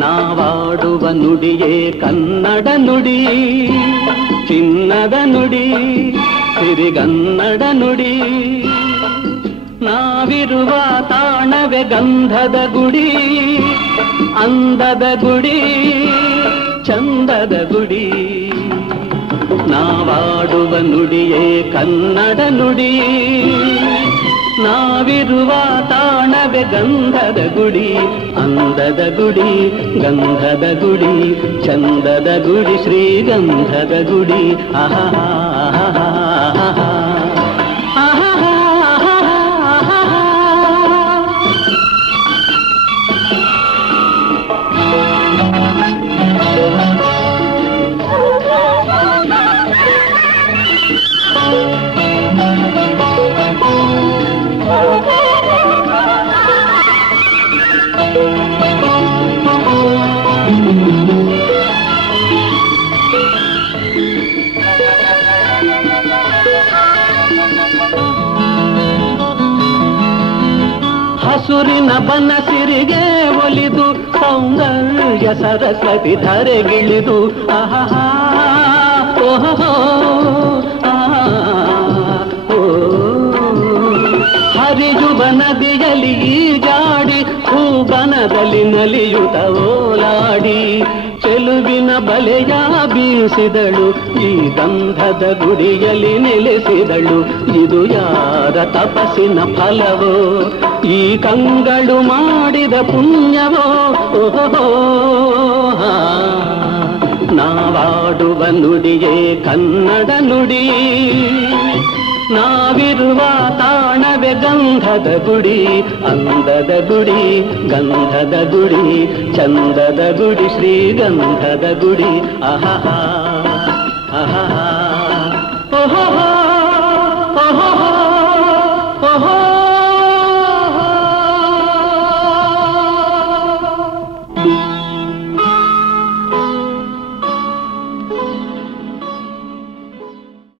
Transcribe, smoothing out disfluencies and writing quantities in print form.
ನಾವಾಡುವ ನುಡಿಯೇ ಕನ್ನಡ ನುಡಿ, ಚಿನ್ನದ ನುಡಿ, ಸಿರಿಗನ್ನಡ ನುಡಿ. ನಾವಿರುವ ತಾಣವೇ ಗಂಧದ ಗುಡಿ, ಅಂದದ ಗುಡಿ, ಚಂದದ ಗುಡಿ. ನಾವಾಡುವ ನುಡಿಯೇ ಕನ್ನಡ ನುಡಿ, ನಾವಿರುವ ತಾಣವೇ ಗಂಧದ ಗುಡಿ, ಅಂದದ ಗುಡಿ, ಗಂಧದ ಗುಡಿ, ಚಂದದ ಗುಡಿ, ಶ್ರೀಗಂಧದ ಗುಡಿ. ಆಹಾ ಹಸುರಿನ ಬನಸಿರಿಗೆ ಒಲಿದು ಸೌಂದರ್ಯ ಸರಸ್ವತಿ ಧರೆಗಿಳಿದು ಆಹಾ ಓಹೋ ಹರಿಯುವ ನದಿಯಲ್ಲಿ ಈಜಾಡಿ ಹೂಬನದಲ್ಲಿ ನಲಿಯುತ್ತ ಓಲಾಡಿ ಚೆಲುವಿನ ಬಲೆಯ ಬೀಸಿದಳು, ಈ ಗಂಧದ ಗುಡಿಯಲ್ಲಿ ನೆಲೆಸಿದಳು. ಇದು ಯಾರ ತಪಸ್ಸಿನ ಫಲವೋ, ಈ ಕಂಗಳು ಮಾಡಿದ ಪುಣ್ಯವೋ. ಓಹೋ ನಾವಾಡುವ ನುಡಿಯೇ ಕನ್ನಡ ನುಡಿ, ನಾವಿರುವ ತಾಣವೇ ಗಂಧದ ಗುಡಿ, ಅಂದದ ಗುಡಿ, ಗಂಧದ ಗುಡಿ, ಚಂದದ ಗುಡಿ, ಶ್ರೀಗಂಧದ ಗುಡಿ. ಆಹಾ ಆಹಾ ಓಹೋ